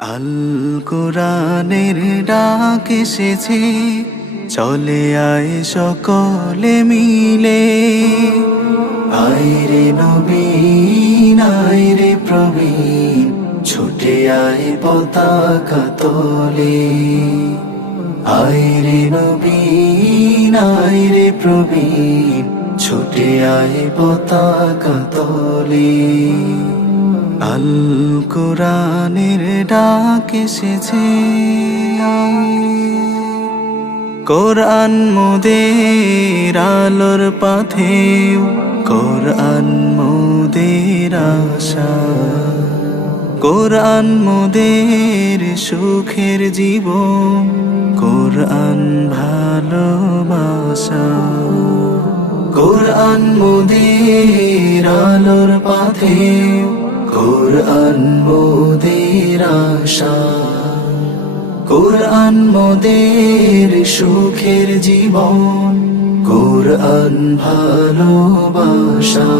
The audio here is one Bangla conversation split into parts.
আল কোরআনের ডাক এসেছে, চলে আয় সকলে মিলে। আইরে নবীন আইরে প্রবীণ, ছুটে আয় পতাকা তোলে। আইরে নবীন আইরে প্রবীণ, ছুটে আয় পতাকা তোলে। আল কোরআনের ডাক এসেছে। কোরআন মোদের আলোর পাথে, কোরআন মোদের আশা। কোরআন মোদের সুখের জীবন, কোরআন ভালোবাসা। কোরআন মোদের আলোর পাথে, কোরআন মোদের আশা। কোরআন মোদের সুখের জীবন, কোরআন ভালোবাসা।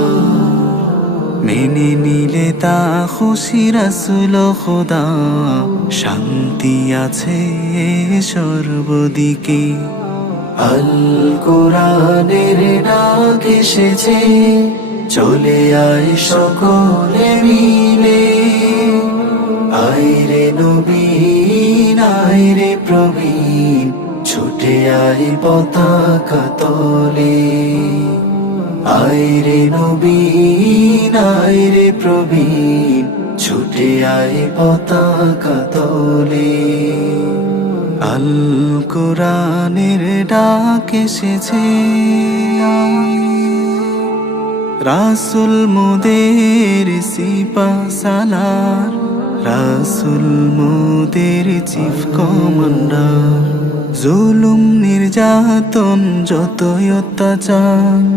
মেনে নিলে তা খুশি রাসুল খোদা, শান্তি আছে সর্বদিকে। আল কোরআনের ডাক এসেছে, চলে আয় সকলে মিলে। আইরে নবীন আইরে প্রবীণ, ছুটে আয় পতাকা তলে। আইরে নবীন আইরে প্রবীণ, ছুটে আয় পতাকা তলে। আল কোরআনের ডাক এসেছে। রাসুল মোদের সিপা সালার, রাসুল মোদের চিফ কমান্ডার। জুলুম, নির্যাতন, যতই অত্যাচার।